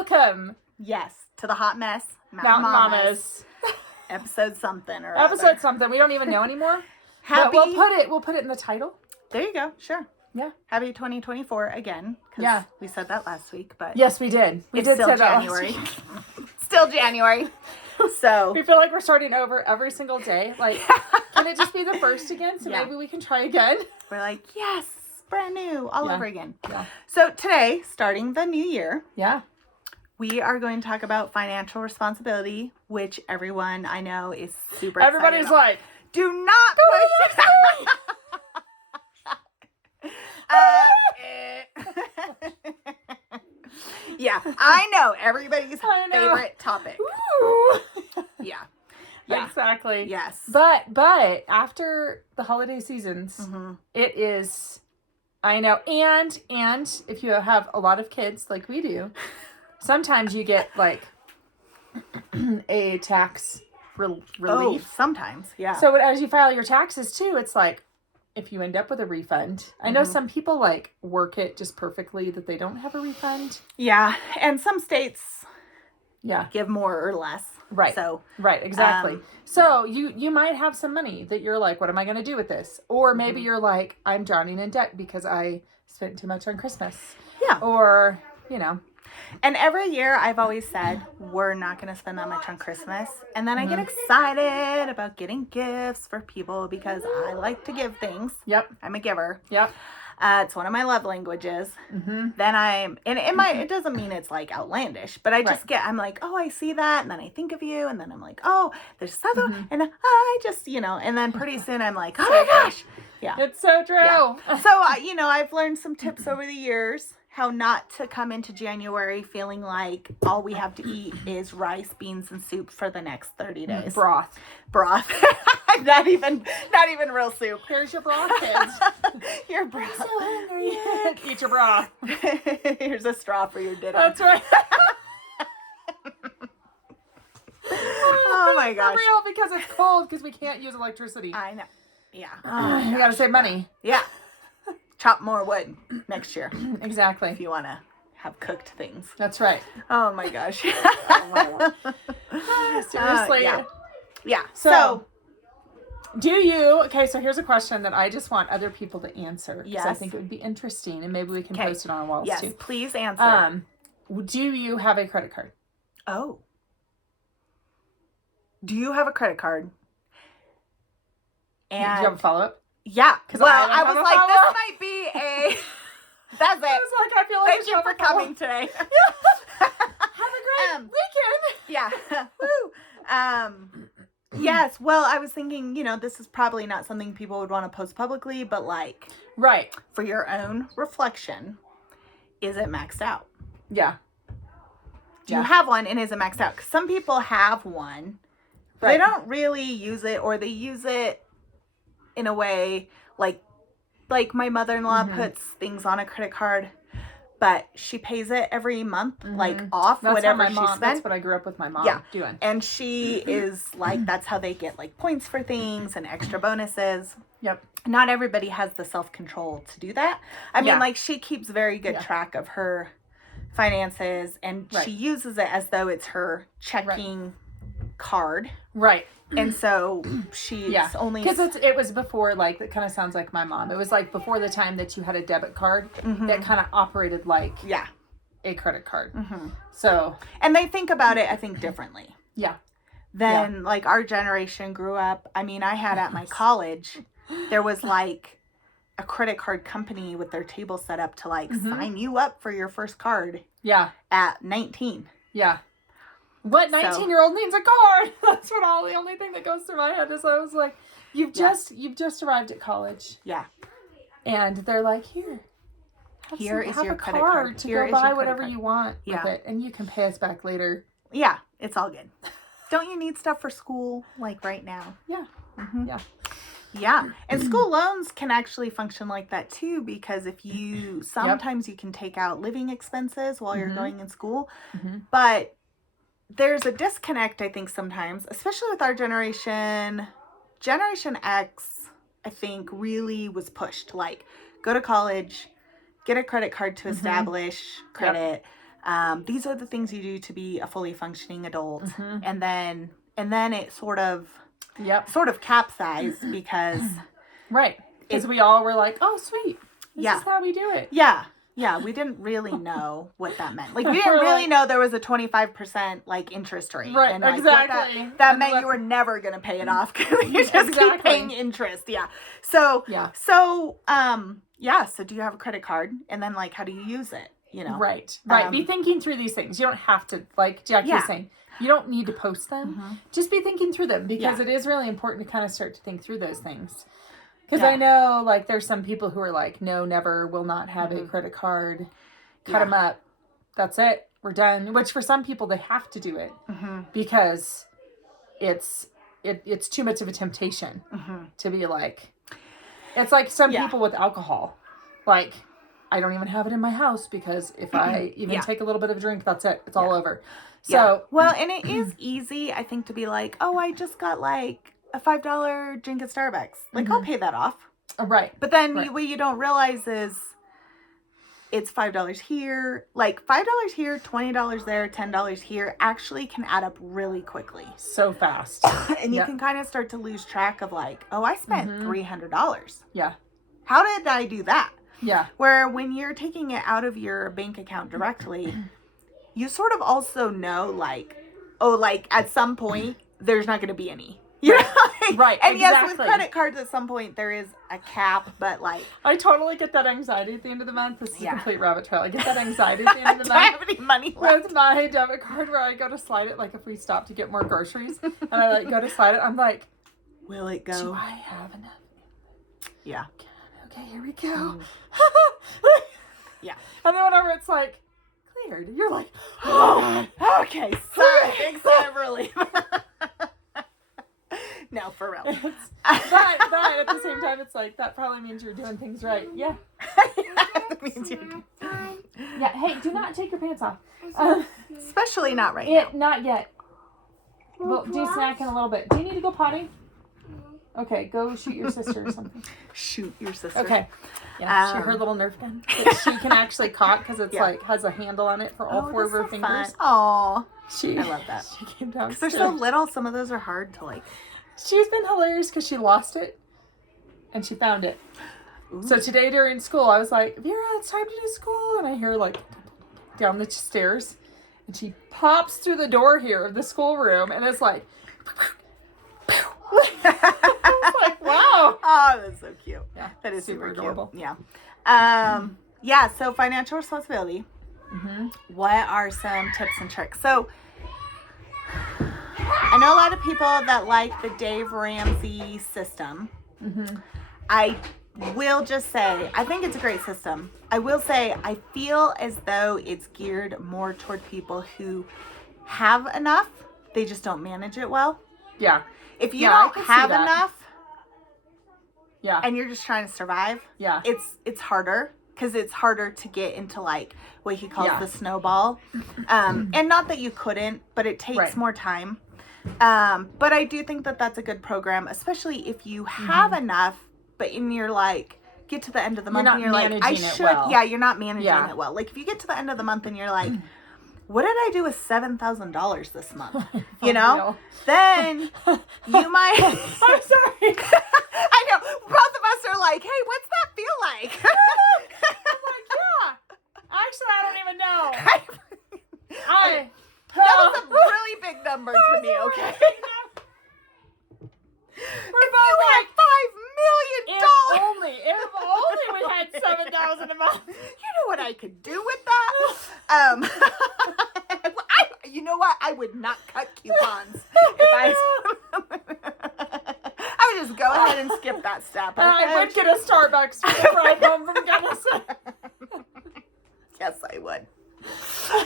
Welcome. Yes, to the hot mess. Mountain Mamas. Episode something or Episode other. something. We don't even know anymore. Happy. But we'll put it in the title. There you go. Sure. Yeah. Happy 2024 again. Yeah. We said that last week, but yes, we did. We did still say January. that last week. Still January. So we feel like we're starting over every single day. Like, can it just be the first again? So maybe we can try again. We're like, yes, brand new, all over again. Yeah. So today, starting the new year. Yeah. We are going to talk about financial responsibility, which everyone I know is super Everybody's excited like, do not question. Yeah, I know everybody's favorite topic. Ooh. Yeah. Exactly. Yes. But after the holiday seasons, it is, I know, and if you have a lot of kids like we do, sometimes you get like a tax relief. Oh, sometimes, yeah. So as you file your taxes too, it's like, if you end up with a refund, I know some people like work it just perfectly that they don't have a refund. Yeah, and some states give more or less. Right. So right, exactly. So you might have some money that you're like, what am I going to do with this? Or maybe you're like, I'm drowning in debt because I spent too much on Christmas. Yeah. Or, you know. And every year I've always said, we're not going to spend that much on Christmas. And then I get excited about getting gifts for people because I like to give things. Yep. I'm a giver. Yep. It's one of my love languages. Then it doesn't mean it's like outlandish, but I just I'm like, oh, I see that. And then I think of you. And then I'm like, oh, there's this other one. And I just, and then pretty soon I'm like, oh my gosh. Yeah. It's so true. Yeah. So, I've learned some tips over the years. How not to come into January feeling like all we have to eat is rice, beans, and soup for the next 30 days. Broth. not even real soup. Here's your broth, kids. Your broth. I'm so hungry. Eat your broth. Here's a straw for your dinner. That's right. Oh my gosh. It's not real because it's cold because we can't use electricity. I know. Yeah. You gotta save money. Yeah. Chop more wood next year. Exactly. If you want to have cooked things. That's right. Oh my gosh. Seriously. Yeah. So so here's a question that I just want other people to answer. Because I think it would be interesting and maybe we can post it on our walls too. Yes, please answer. Do you have a credit card? Oh. Do you have a credet card? And do you have a follow-up? Yeah, because I was like, this follow-up. might be a. That's it. I was like, I feel like thank you for coming today. Have a great weekend. Yeah. Woo. Yes. Well, I was thinking, this is probably not something people would want to post publicly, but like, for your own reflection, is it maxed out? Yeah. Do you have one, and is it maxed out? Because some people have one, but they don't really use it, or they use it in a way like my mother-in-law puts things on a credit card, but she pays it every month, like off whatever she spent. That's what I grew up with my mom doing. And she is like, that's how they get like points for things and extra bonuses. Yep. Not everybody has the self-control to do that. I mean, like she keeps very good track of her finances, and she uses it as though it's her checking card. Right. And so she's only... Because it was before, like, it kind of sounds like my mom. It was like before the time that you had a debit card that kind of operated like a credit card. So... And they think about it, I think, differently. Yeah. Then, like, our generation grew up... I mean, I had at my college, there was, like, a credit card company with their table set up to, like, sign you up for your first card. Yeah. At 19. Yeah. What 19-year-old needs a card? That's the only thing that goes through my head is I was like, you've just arrived at college. Yeah. And they're like, here is your credit card to go buy whatever you want with it, and you can pay us back later. Yeah, it's all good. Don't you need stuff for school like right now? Yeah. Yeah. Yeah. And school loans can actually function like that too, because if you sometimes you can take out living expenses while you're going in school, but there's a disconnect, I think, sometimes, especially with our generation. Generation X, I think, really was pushed. Like, go to college, get a credit card to establish credit, These are the things you do to be a fully functioning adult. And then it sort of capsized because right. Because we all were like, oh, sweet. This is how we do it. Yeah. Yeah, we didn't really know what that meant. Like, we didn't really know there was a 25%, like, interest rate. Right, and, like, exactly. That meant you were never going to pay it off because you just keep paying interest. Yeah. So, so do you have a credit card? And then, like, how do you use it? You know? Right. Be thinking through these things. You don't have to, like Jacqui was saying, you don't need to post them. Just be thinking through them because it is really important to kind of start to think through those things. Because I know, like, there's some people who are like, no, never, will not have a credit card. Cut them up. That's it. We're done. Which for some people, they have to do it because it's too much of a temptation to be like, it's like some people with alcohol. Like, I don't even have it in my house because if I even take a little bit of a drink, that's it. It's all over. So, well, and it is easy, I think, to be like, oh, I just got like a $5 drink at Starbucks. Like, I'll pay that off. Right. But then what you don't realize is it's $5 here. Like, $5 here, $20 there, $10 here actually can add up really quickly. So fast. And you can kind of start to lose track of like, oh, I spent $300. Yeah. How did I do that? Yeah. Where when you're taking it out of your bank account directly, you sort of also know like, oh, like at some point, there's not going to be any. You know? Right. And yes, with credit cards at some point there is a cap, but like I totally get that anxiety at the end of the month. This is a complete rabbit trail. I get that anxiety at the end of the month. I don't have any money left. With my debit card where I go to slide it, like if we stop to get more groceries and I like go to slide it, I'm like, will it go? Do I have enough? Yeah. Okay, here we go. Yeah. And then whenever it's like cleared, you're like, oh, okay, sorry, big sigh of relief. No, for real. But at the same time, it's like, that probably means you're doing things right. Yeah. That means you're... Yeah, hey, do not take your pants off. Especially not right now. Not yet. We'll do snack in a little bit. Do you need to go potty? Okay, go shoot your sister or something. Shoot your sister. Okay. Yeah, shoot her little Nerf gun that she can actually cock because it's like has a handle on it for all four of her fingers. Aw. I love that. She came down. Because they're so little, some of those are hard to like. She's been hilarious because she lost it and she found it. Ooh. So today during school, I was like, Vera, it's time to do school. And I hear like down the stairs and she pops through the door here of the schoolroom and it's like, I was like, wow. Oh, that's so cute. Yeah, that is super adorable. Cute. Yeah. Yeah, so financial responsibility. What are some tips and tricks? So I know a lot of people that like the Dave Ramsey system. I will just say, I think it's a great system. I will say, I feel as though it's geared more toward people who have enough. They just don't manage it well. Yeah. If you don't have enough, and you're just trying to survive, it's harder. Because it's harder to get into like what he calls the snowball. And not that you couldn't, but it takes more time. But I do think that that's a good program, especially if you have enough, but in your like, get to the end of the month and you're like, I should, you're not managing it well. Like if you get to the end of the month and you're like, what did I do with $7,000 this month? You know, then you might. I'm sorry. I know. Both of us are like, hey, what's that feel like? I'm like, actually, I don't even know. That was a really big number to me, okay? We're both like $5 million. If only we had 7,000 a month. You know what I could do with that? You know what? I would not cut coupons. I would just go ahead and skip that step. Okay? I would get a Starbucks for the ride home from Gunnison. Yes, I would.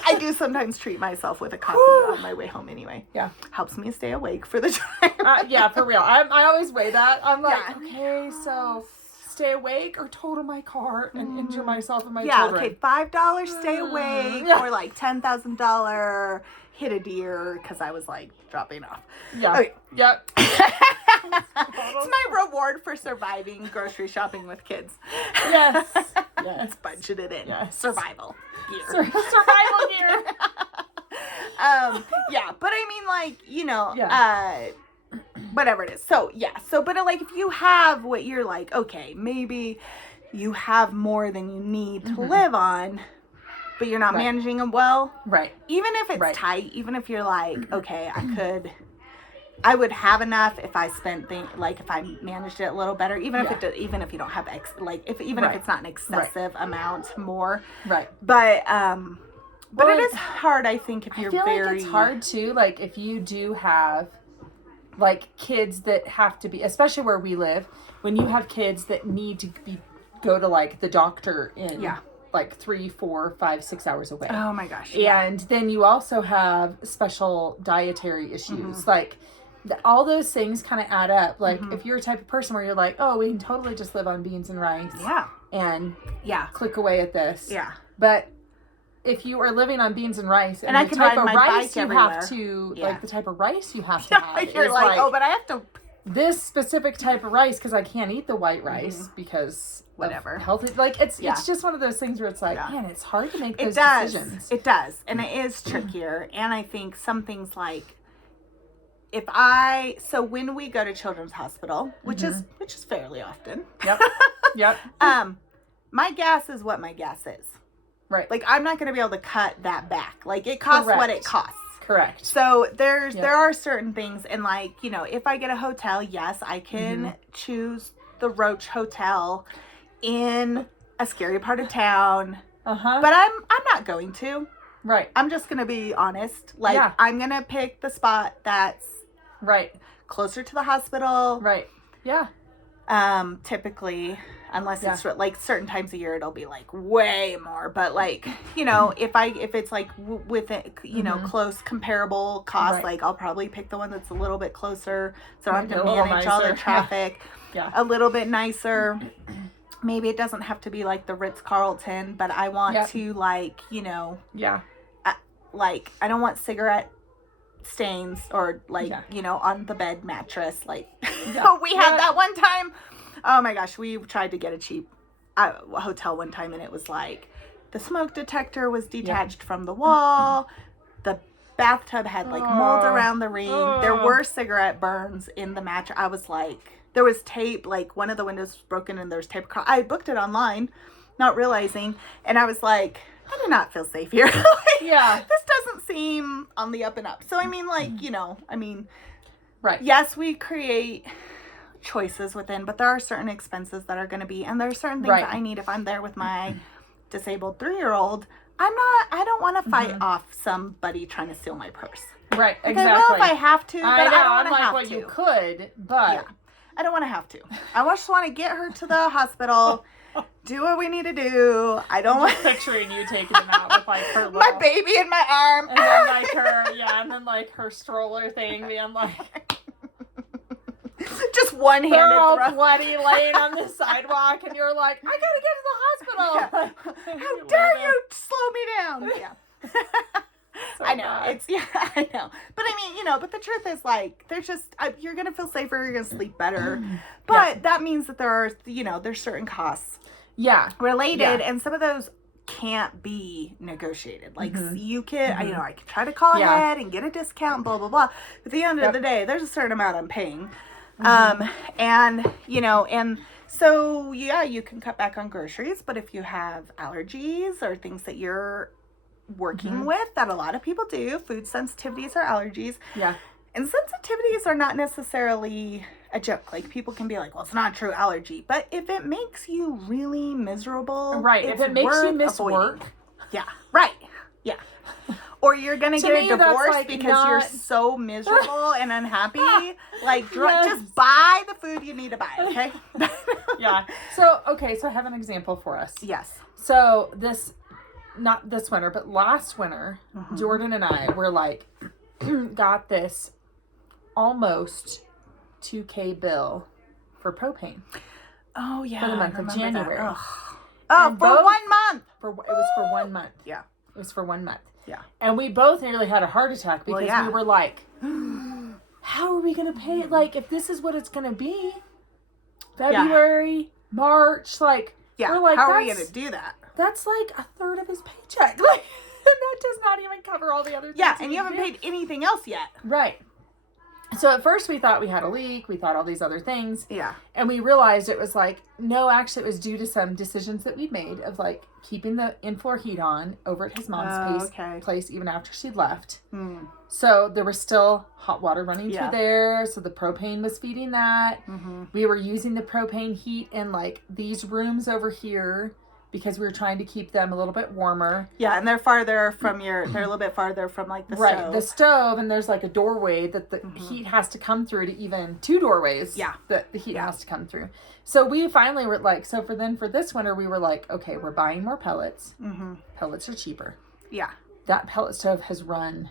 I do sometimes treat myself with a coffee on my way home anyway. Yeah. Helps me stay awake for the drive. Yeah, for real. I always weigh that. I'm like, okay, so stay awake or total my car and injure myself and my children. Okay, $5 stay awake or like $10,000 hit a deer because I was like dropping off. Yeah. Okay. Yep. It's my reward for surviving grocery shopping with kids. Yes. Yes. It's budgeted in. Yes. Survival gear. Survival gear. Yeah, but I mean, like, you know, Yeah. Whatever it is. So, yeah. So, but like, if you have what you're like, okay, maybe you have more than you need to live on, but you're not managing them well. Right. Even if it's tight, even if you're like, okay, I would have enough if I spent if I managed it a little better, even if even if you don't have if it's not an excessive amount more. Right. But it is hard, I think, if you're like it's hard too, like if you do have like kids that have to be, especially where we live, when you have kids that need to go to like the doctor in like 3, 4, 5, 6 hours away. Oh my gosh. And then you also have special dietary issues. Like all those things kind of add up. Like if you're a type of person where you're like, oh, we can totally just live on beans and rice. Yeah. And click away at this. Yeah. But if you are living on beans and rice, and I the can type ride of my rice bike you everywhere. have to, like the type of rice you have to have, you're is like, oh, but I have to. This specific type of rice because I can't eat the white rice because whatever healthy. Like it's just one of those things where it's like, man, it's hard to make those decisions. It does, and it is trickier. And I think some things like when we go to Children's Hospital, which is fairly often. Yep. My gas is what my gas is. Right. Like, I'm not going to be able to cut that back. Like, it costs what it costs. Correct. So there are certain things, and like, you know, if I get a hotel, yes, I can choose the Roach Hotel in a scary part of town. But I'm not going to. Right. I'm just going to be honest. Like, I'm going to pick the spot that's closer to the hospital. Right. Yeah. Typically, unless it's like certain times of year, it'll be like way more. But like, you know, if it's like within, you know, close comparable cost, like I'll probably pick the one that's a little bit closer, so I don't have to manage all the traffic. A little bit nicer. Maybe it doesn't have to be like the Ritz-Carlton, but I want to like, you know, like I don't want cigarette stains or like you know, on the bed mattress. Like we had that one time. Oh my gosh, we tried to get a cheap hotel one time, and it was like the smoke detector was detached from the wall. The bathtub had like mold around the ring. There were cigarette burns in the mattress. I was like, there was tape, like one of the windows was broken and there was tape across. I booked it online, not realizing, and I was like, I do not feel safe here. This doesn't seem on the up and up. So I mean, like, you know, yes, we create choices within, but there are certain expenses that are going to be, and there are certain things that I need if I'm there with my disabled 3-year-old. I don't want to fight off somebody trying to steal my purse. Right, like, exactly. I will if I have to, but I don't want to have to. You could, but I don't want to have to. I just want to get her to the hospital. Do what we need to do. I don't want picturing you taking them out with like her little, my baby in my arm, and then like her and then like her stroller thing being like just one-handed all bloody laying on the sidewalk, and you're like, I gotta get to the hospital. How dare you slow me down? So I know bad. I know, but I mean, you know, but the truth is, like, there's just you're gonna feel safer, you're gonna sleep better, but that means that there are, you know, there's certain costs related, and some of those can't be negotiated. Like you can, you know, I can try to call ahead and get a discount, blah blah blah. But at the end of the day, there's a certain amount I'm paying, and you know, and so you can cut back on groceries, but if you have allergies or things that you're working with, that a lot of people do, food sensitivities or allergies, and sensitivities are not necessarily a joke. Like, people can be like, well, it's not a true allergy, but if it makes you really miserable, if it makes you miss work, or you're gonna get a divorce like because you're so miserable and unhappy, like just buy the food you need to buy, okay? So I have an example for us. So not this winter, but last winter, Jordan and I were like, got this almost $2,000 bill for propane. Oh, yeah. For the month of January. Oh, for 1 month. It was for 1 month. Yeah. It was for 1 month. Yeah. And we both nearly had a heart attack because we were like, how are we going to pay it? Like, if this is what it's going to be, February, March, like, we're like, how are we going to do that? That's like a third of his paycheck. Like, that does not even cover all the other things. Yeah, and you haven't paid anything else yet. Right. So at first we thought we had a leak. We thought all these other things. Yeah. And we realized it was like, no, actually it was due to some decisions that we'd made of like keeping the in-floor heat on over at his mom's place even after she'd left. Mm. So there was still hot water running through there. So the propane was feeding that. Mm-hmm. We were using the propane heat in like these rooms over here because we were trying to keep them a little bit warmer. Yeah, and they're farther from they're a little bit farther from like the stove. Right, the stove, and there's like a doorway that the heat has to come through to even 2 doorways. Yeah. That the heat has to come through. So we finally were like, for this winter, we were like, okay, we're buying more pellets. Mm-hmm. Pellets are cheaper. Yeah. That pellet stove has run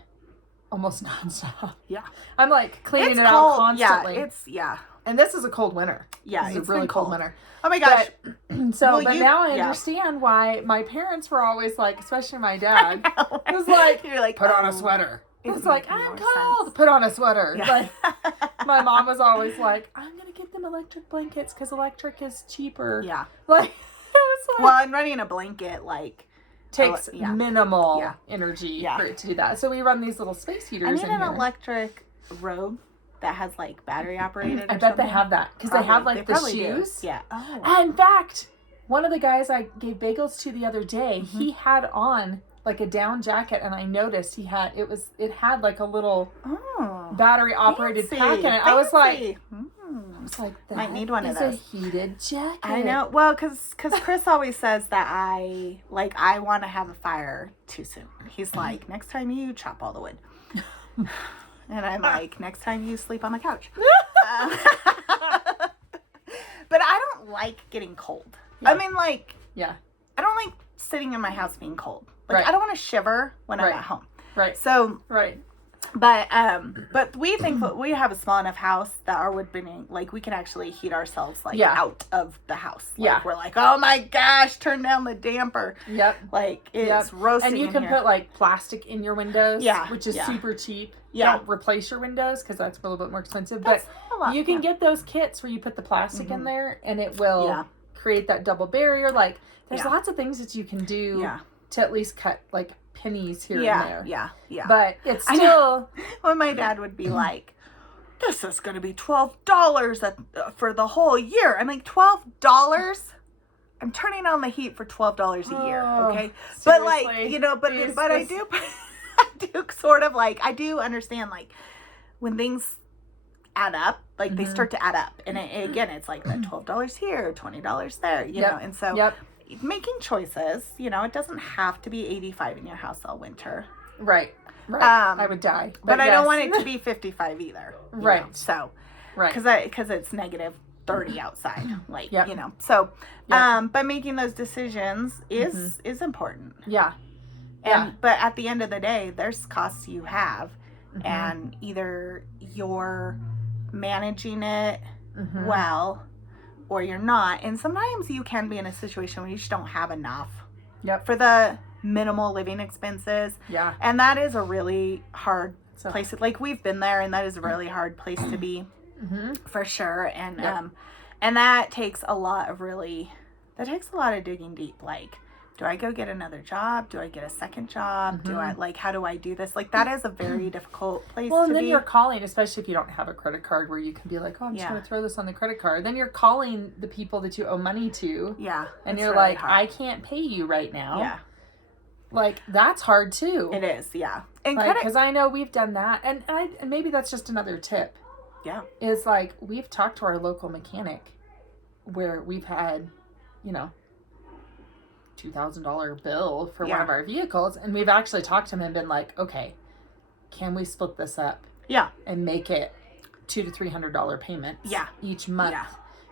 almost nonstop. Yeah. I'm like cleaning it out constantly. Yeah, And this is a cold winter. Yeah, it's a really cold winter. Oh my gosh. But now I understand why my parents were always like, especially my dad, was like, you're like, put on a sweater. It's like, I'm cold. Put on a sweater. Yeah. Like, my mom was always like, I'm going to get them electric blankets because electric is cheaper. Yeah. Like, it was like. Well, and running a blanket, like, takes minimal energy for it to do that. So we run these little space heaters in here. I need an electric robe that has like battery operated. I bet they have that because they have like the shoes. Do. Yeah. Oh. And in fact, one of the guys I gave bagels to the other day, he had on like a down jacket, and I noticed it had like a little battery operated pack in it. I was like, that might need one of those. A heated jacket. I know. Well, because Chris always says that I want to have a fire too soon. He's like, next time you chop all the wood. And I'm like, next time you sleep on the couch. But I don't like getting cold. Yeah. I mean, like, I don't like sitting in my house being cold. Like, I don't want to shiver when I'm at home. Right. So, but we think that we have a small enough house that our wood burning, like, we can actually heat ourselves, like, out of the house. Like, we're like, oh my gosh, turn down the damper. Yep. Like, it's roasting. And you can put, like, plastic in your windows. Yeah. Which is super cheap. Yeah. Don't replace your windows because that's a little bit more expensive. But you can get those kits where you put the plastic in there and it will create that double barrier. Like, there's lots of things that you can do to at least cut, like, pennies here and there. Yeah. But it's still... When my dad would be like, this is going to be $12 for the whole year. I'm like, $12? I'm turning on the heat for $12 a year, okay? Seriously? But, like, you know, but I do... I do sort of like, I do understand like when things add up, like they start to add up. And again, it's like that $12 here, $20 there, you know? And so making choices, you know, it doesn't have to be 85 in your house all winter. Right. I would die. But I don't want it to be 55 either. Right. Know? So, because it's negative 30 outside, like, you know, so, but making those decisions is important. Yeah. But at the end of the day, there's costs you have, and either you're managing it well, or you're not. And sometimes you can be in a situation where you just don't have enough for the minimal living expenses. Yeah. And that is a really hard place. Like, we've been there, and that is a really hard place to be, for sure. And and that takes a lot of digging deep. Like, do I go get another job? Do I get a second job? Do I, like, how do I do this? Like, that is a very difficult place to be. Well, and then you're calling, especially if you don't have a credit card where you can be like, oh, I'm just going to throw this on the credit card. Then you're calling the people that you owe money to. Yeah. And you're really like, I can't pay you right now. Yeah. Like, that's hard, too. It is, yeah. And because I know we've done that. And maybe that's just another tip. Yeah. Is, like, we've talked to our local mechanic where we've had, you know, $2,000 bill for one of our vehicles, and we've actually talked to him and been like, okay, can we split this up and make it $200 to $300 payments each month,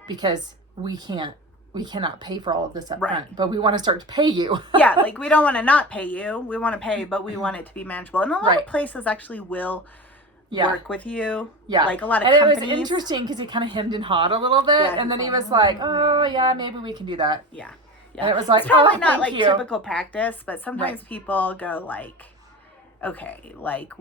because we cannot pay for all of this up front, but we want to start to pay you. Like, we don't want to not pay you, we want to pay, but we want it to be manageable. And a lot of places actually will work with you. Yeah. Like a lot of and companies. And it was interesting because he kind of hemmed and hawed a little bit. Yeah, and then he was like, oh, yeah, maybe we can do that. Yeah. And it was like, it's probably not like typical practice, but sometimes people go like, okay, like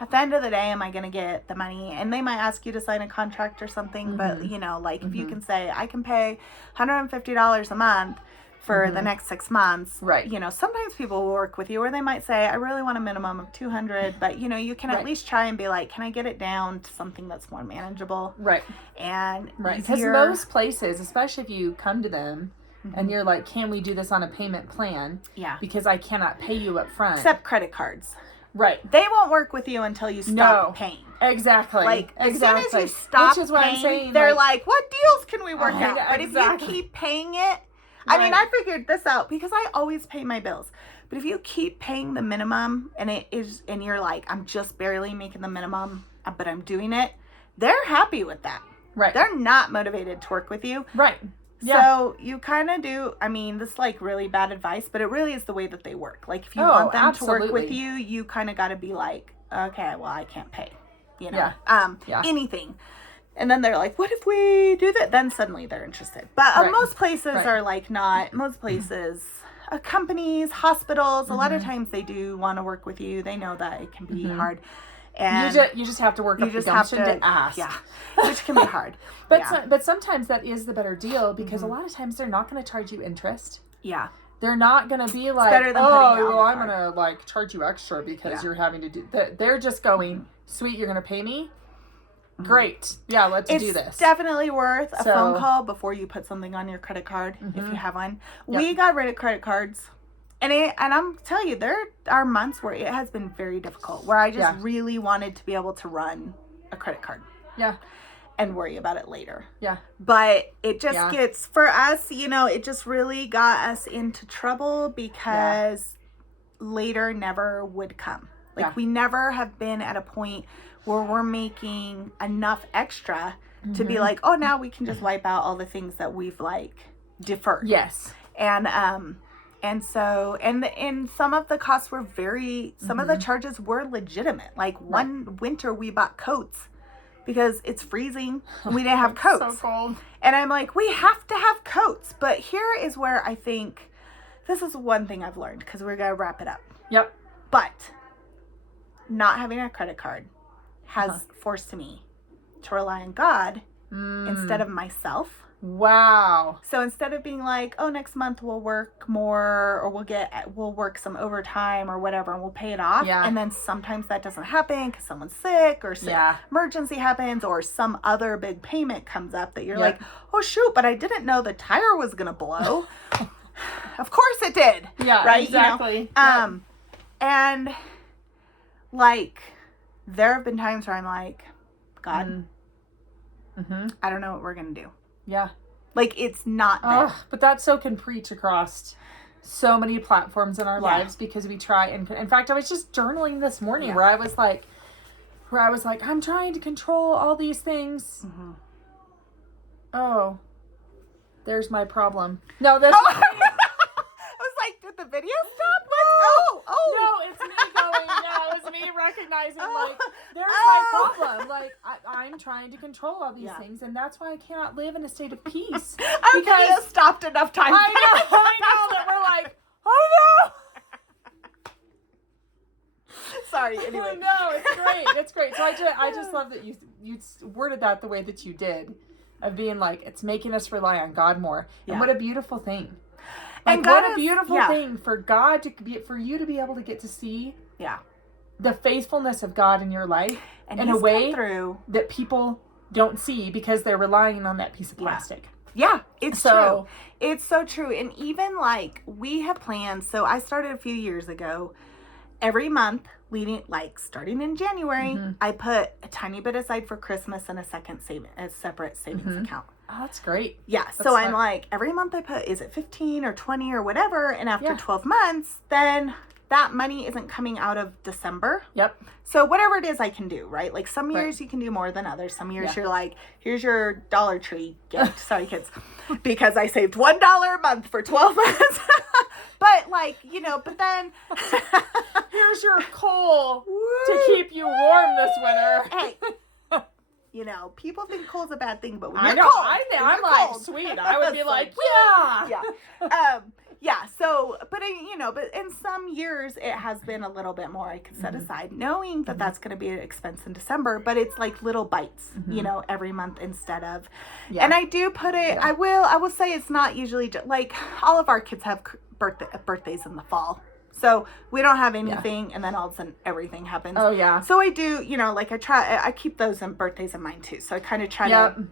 at the end of the day, am I going to get the money? And they might ask you to sign a contract or something. But, you know, like if you can say, I can pay $150 a month for the next 6 months. Right. You know, sometimes people will work with you, or they might say, I really want a minimum of 200, but you know, you can at least try and be like, can I get it down to something that's more manageable? Right. And because most places, especially if you come to them and you're like, can we do this on a payment plan? Yeah. Because I cannot pay you up front. Except credit cards. Right. They won't work with you until you stop paying. Exactly. Like, as soon as you stop Which is what paying, I'm saying, they're like, what deals can we work out? Yeah, but if you keep paying it, I mean, I figured this out because I always pay my bills. But if you keep paying the minimum and you're like, I'm just barely making the minimum, but I'm doing it, they're happy with that. Right. They're not motivated to work with you. Right. Yeah. So you kind of do, I mean, this is like really bad advice, but it really is the way that they work. Like if you want them to work with you, you kind of got to be like, okay, well, I can't pay, you know, anything. And then they're like, what if we do that? Then suddenly they're interested. But most places are like not. Most places, companies, hospitals, a lot of times they do want to work with you. They know that it can be hard. And you just have to work up the gumption to ask. Yeah, which can be hard. But sometimes that is the better deal because a lot of times they're not going to charge you interest. Yeah. They're not going to be like, I'm going to like charge you extra because you're having to do that. They're just going, sweet, you're going to pay me? Great. Yeah, let's do this. It's definitely worth a phone call before you put something on your credit card, if you have one. Yep. We got rid of credit cards. And I'm telling you, there are months where it has been very difficult, where I just really wanted to be able to run a credit card. Yeah. And worry about it later. Yeah. But it just gets, for us, you know, it just really got us into trouble because later never would come. Like we never have been at a point where we're making enough extra to be like, oh, now we can just wipe out all the things that we've like deferred. Yes. And so, and some of the costs were some of the charges were legitimate. Like one winter we bought coats because it's freezing and we didn't have coats. So cold. And I'm like, we have to have coats. But here is where I think, this is one thing I've learned because we're going to wrap it up. Yep. But not having a credit card has forced me to rely on God instead of myself. Wow. So instead of being like, oh, next month we'll work more, or we'll work some overtime or whatever, and we'll pay it off. Yeah. And then sometimes that doesn't happen because someone's sick or emergency happens or some other big payment comes up that you're like, oh shoot, but I didn't know the tire was going to blow. Of course it did. Yeah, right? Exactly. You know? And like, there have been times where I'm like, God, I don't know what we're going to do. Yeah. Like, it's not there. But that so can preach across so many platforms in our lives because we try. And in fact, I was just journaling this morning where I was like, I'm trying to control all these things. Oh, there's my problem. No, that's I was like, did the video stop? No, it's me going. Yeah, it was me recognizing like there's my problem. Like I'm trying to control all these things, and that's why I cannot live in a state of peace. Our video stopped enough times. I know that we're like, oh no. Sorry. Anyway, no, it's great. It's great. So I just love that you worded that the way that you did, of being like, it's making us rely on God more. And what a beautiful thing. Like, and what a beautiful thing for God for you to be able to get to see the faithfulness of God in your life and in a way that people don't see because they're relying on that piece of plastic. Yeah, it's true. It's so true. And even like we have plans. So I started a few years ago. Every month starting in January, I put a tiny bit aside for Christmas and a separate savings account. Oh, that's great. Yeah. So I'm like, every month I put, is it 15 or 20 or whatever? And after 12 months, then that money isn't coming out of December. Yep. So whatever it is I can do, right? Like some years you can do more than others. Some years you're like, here's your Dollar Tree gift. Sorry, kids. Because I saved $1 a month for 12 months. But like, you know, but then here's your coal to to keep you warm this winter. Hey. You know, people think cold's a bad thing, but when I you're know, cold, I'm like, cold, sweet. I would be like, yeah. Yeah. So, but in some years it has been a little bit more I could set aside, knowing that that's going to be an expense in December, but it's like little bites, every month instead of, and I do put it, I will say it's not usually like all of our kids have birthdays in the fall. So we don't have anything, and then all of a sudden everything happens. Oh, yeah. So I do, I keep those birthdays in mind too. So I kind of try to,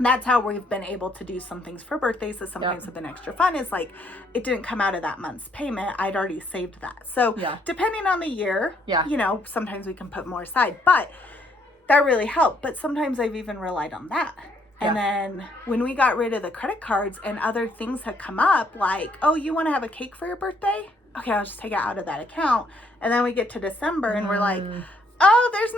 that's how we've been able to do some things for birthdays that sometimes have been extra fun, is like, it didn't come out of that month's payment. I'd already saved that. So depending on the year, sometimes we can put more aside, but that really helped. But sometimes I've even relied on that. And then when we got rid of the credit cards and other things had come up, like, oh, you want to have a cake for your birthday? Okay, I'll just take it out of that account. And then we get to December and we're like, oh, there's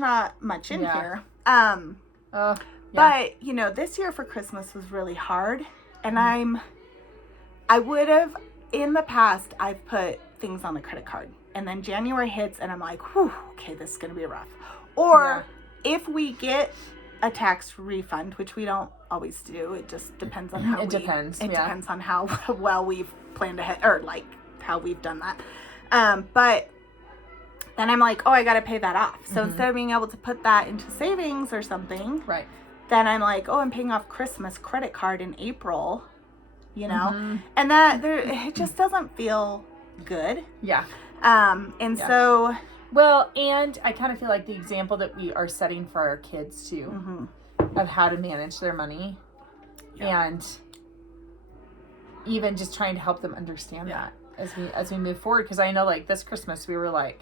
not much in here. But, this year for Christmas was really hard. And I would have, in the past, I've put things on the credit card. And then January hits and I'm like, whew, okay, this is going to be rough. Or if we get a tax refund, which we don't always do, it just depends on how depends on how well we've planned ahead, or like how we've done that. But then I'm like, oh, I got to pay that off. So instead of being able to put that into savings or something, then I'm like, oh, I'm paying off Christmas credit card in April, and that it just doesn't feel good. So. Well, and I kind of feel like the example that we are setting for our kids too, of how to manage their money, and even just trying to help them understand that as we move forward. Because I know, like, this Christmas we were like,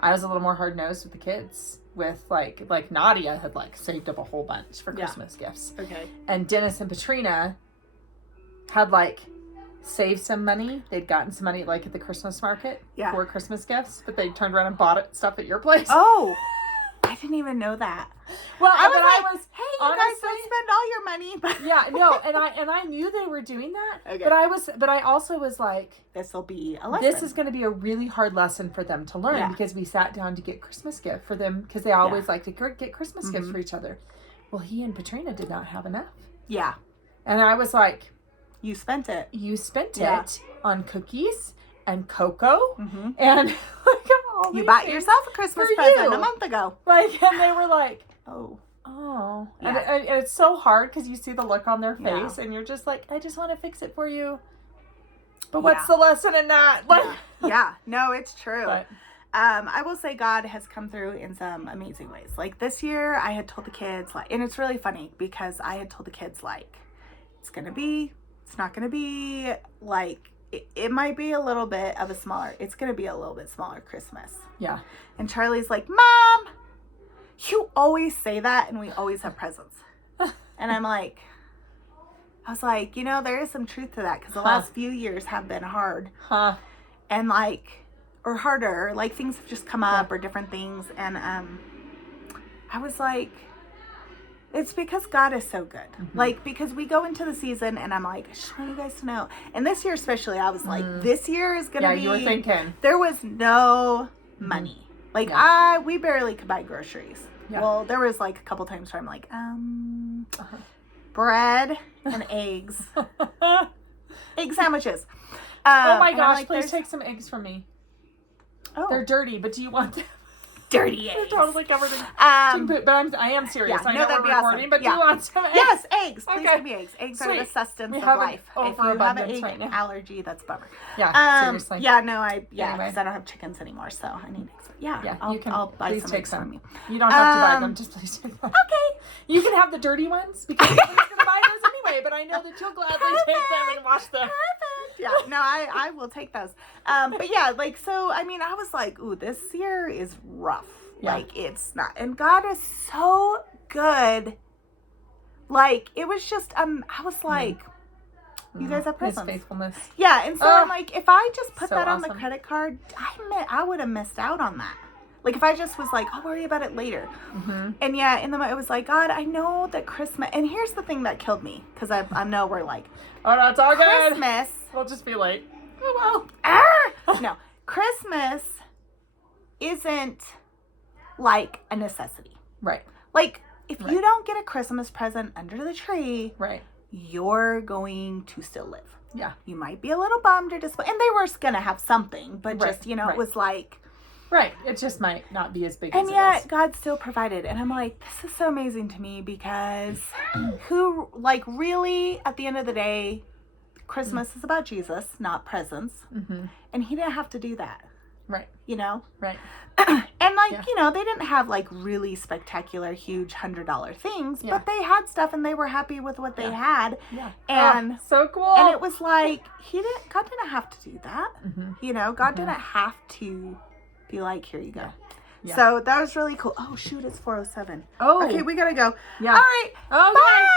I was a little more hard nosed with the kids. With like Nadia had like saved up a whole bunch for Christmas gifts. Okay. And Dennis and Patrina had like saved some money. They'd gotten some money like at the Christmas market for Christmas gifts, but they turned around and bought stuff at your place. Oh, I didn't even know that. Well, I was hey, you honestly, guys don't spend all your money. But and I knew they were doing that. Okay. But I also was like, this will be a lesson. This is going to be a really hard lesson for them to learn, because we sat down to get Christmas gift for them, because they always like to get Christmas gifts for each other. Well, he and Patrina did not have enough. Yeah. And I was like, You spent it on cookies and cocoa and like all you bought yourself a Christmas present a month ago. Like, and they were like, oh. And it's so hard because you see the look on their face and you're just like, I just want to fix it for you. But what's the lesson in that? Like, no, it's true. But, I will say God has come through in some amazing ways. Like this year I had told the kids, like, and it's really funny because I had told the kids, like, it's not going to be like, it might be a little bit of it's going to be a little bit smaller Christmas. Yeah. And Charlie's like, Mom, you always say that and we always have presents. And I was like, there is some truth to that, because the last few years have been hard. And like, or harder, like things have just come up or different things. And I was like, it's because God is so good. Like, because we go into the season and I'm like, I just want you guys to know. And this year especially, I was like, this year is going to be. Yeah, you were thinking. There was no money. Like, we barely could buy groceries. Yeah. Well, there was like a couple times where I'm like, bread and eggs. Egg sandwiches. Oh my gosh, like, please take some eggs from me. Oh. They're dirty, but do you want them? Dirty eggs. They're totally covered in but I am serious. I know we're recording, but do you want some eggs? Yes, eggs. Please give me eggs. Eggs are the sustenance of life. If you have an egg allergy, that's a bummer. Yeah, seriously. Yeah, no, because I don't have chickens anymore, so I need eggs. Yeah, I'll buy some eggs from you. You don't have to buy them, just please take them. Okay. You can have the dirty ones, because I'm going to buy those anyway, but I know that you'll gladly take them and wash them. Perfect. Yeah, no, I will take those. But yeah, like, so, I mean, I was like, ooh, this year is rough. Yeah. Like, it's not. And God is so good. Like, it was just, I was like, you guys have presents. His faithfulness. Yeah, and so I'm like, if I just put that on the credit card, I would have missed out on that. Like, if I just was like, I'll worry about it later. And yeah, in the moment, it was like, God, I know that Christmas, and here's the thing that killed me, because I know we're like, oh no, it's all good. Christmas. We'll just be like, oh well. No, Christmas isn't like a necessity. Right. Like, if you don't get a Christmas present under the tree, right, you're going to still live. Yeah. You might be a little bummed or disappointed. And they were going to have something, but just, you know, it was like... Right. It just might not be as big as it yet, God still provided. And I'm like, this is so amazing to me because who, like, really, at the end of the day, Christmas is about Jesus, not presents. Mm-hmm. And he didn't have to do that. Right. You know? Right. And, like, you know, they didn't have, like, really spectacular, huge $100 things, but they had stuff and they were happy with what they had. Yeah. And so cool. And it was like, God didn't have to do that. Mm-hmm. You know, God didn't have to be like, here you go. Yeah. So that was really cool. Oh, shoot, it's 4:07. Oh. Okay, we got to go. Yeah. All right. Okay. Bye.